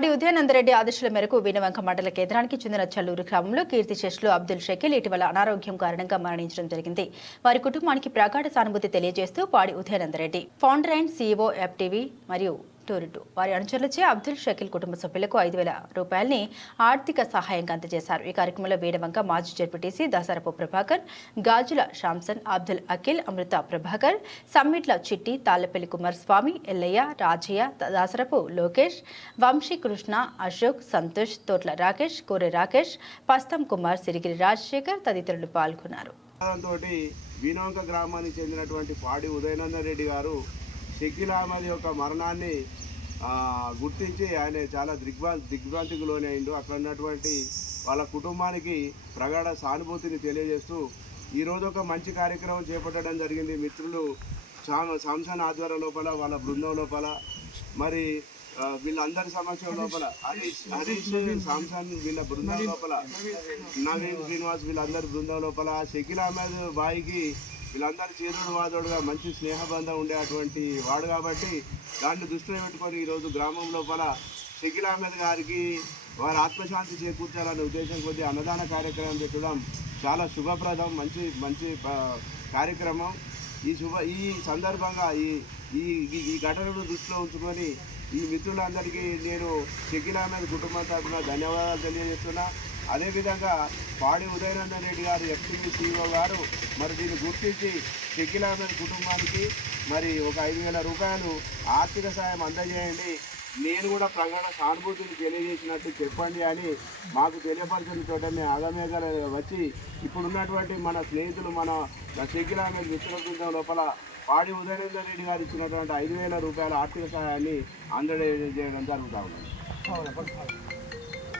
పాడి ఉదయానందరెడ్డి ఆదేశాల మేరకు వీణవంక మండల కేంద్రానికి చెందిన చల్లూరు గ్రామంలో కీర్తిశేషులు అబ్దుల్ షకీల్ ఇటీవల అనారోగ్యం కారణంగా మరణించడం జరిగింది. వారి కుటుంబానికి ప్రగాఢ సానుభూతి తెలియజేస్తూ పాడి ఉదయానందరెడ్డి ఫౌండర్ అండ్ సీఈఓ ఎఫ్టీవీ మరియు టూరిటు వారి అనుచరులచే అబ్దుల్ షకీల్ కుటుంబ సభ్యులకు 5,000 రూపాయలని ఆర్థిక సహాయంగా అందజేశారు. ఈ కార్యక్రమంలో వీణవంక మాజీ జడ్పీటీసీ దాసరపు ప్రభాకర్, గాజుల శాంసన్, అబ్దుల్ అఖిల్, అమృత ప్రభాకర్, సమ్మిట్ల చిట్టి, తాళ్లపల్లి కుమారస్వామి, ఎల్లయ్య, రాజయ్య, దాసరపు లోకేష్, వంశీ కృష్ణ, అశోక్, సంతోష్, తోట్ల రాకేష్, కోరె రాకేష్, పస్తం కుమార్, సిరిగిరి రాజశేఖర్ తదితరులు పాల్గొన్నారు. వీణవంక గ్రామానికి చెందినటువంటి పాడి ఉదయనందన్ రెడ్డి గారు షకీల్ అహ్మద్ యొక్క మరణాన్ని గుర్తించి ఆయన చాలా దిగ్భ్రాంతికి లోనైండు. అక్కడ ఉన్నటువంటి వాళ్ళ కుటుంబానికి ప్రగాఢ సానుభూతిని తెలియజేస్తూ ఈరోజు ఒక మంచి కార్యక్రమం చేపట్టడం జరిగింది. మిత్రులు శాంసన్ ఆధ్వర్యం లోపల, వాళ్ళ బృందం లోపల, మరి వీళ్ళందరి సమక్షం లోపల హరీష్ శాంసన్ వీళ్ళ బృందం లోపల, నవీన్ శ్రీనివాస్ వీళ్ళందరి బృందం లోపల షకీల్ అహ్మద్ బాయికి వీళ్ళందరూ చేదుడు వాదోడుగా మంచి స్నేహబంధం ఉండేటువంటి వాడు కాబట్టి దాన్ని దృష్టిలో పెట్టుకొని ఈరోజు గ్రామం లోపల షకీల్ అహ్మద్ గారికి వారి ఆత్మశాంతి చేకూర్చాలనే ఉద్దేశం కొద్దీ అన్నదాన కార్యక్రమం పెట్టడం చాలా శుభప్రదం, మంచి కార్యక్రమం. ఈ సందర్భంగా ఈ ఘటనను దృష్టిలో ఉంచుకొని ఈ మిత్రులందరికీ నేను షకీల్ అహ్మద్ కుటుంబం తరఫున ధన్యవాదాలు తెలియజేస్తున్నా. అదేవిధంగా పాడి ఉదయనందన్ రెడ్డి గారు ఎఫ్టీవీ సీఈఓ గారు మరి దీన్ని గుర్తించి షకీల్ అహ్మద్ కుటుంబానికి మరి ఒక 5,000 రూపాయలు ఆర్థిక సాయం అందజేయండి, నేను కూడా ప్రగాఢ సానుభూతిని తెలియజేసినట్టు చెప్పండి అని మాకు తెలియపరిచిన చోట మేము ఆగమేఘాలు వచ్చి ఇప్పుడున్నటువంటి మన స్నేహితులు మన షకీల్ అహ్మద్ మిత్ర బృందం లోపల పాడి ఉదయనందన్ రెడ్డి గారు ఇచ్చినటువంటి 5,000 రూపాయల ఆర్థిక సహాయాన్ని అందజేయడం జరుగుతూ ఉంది.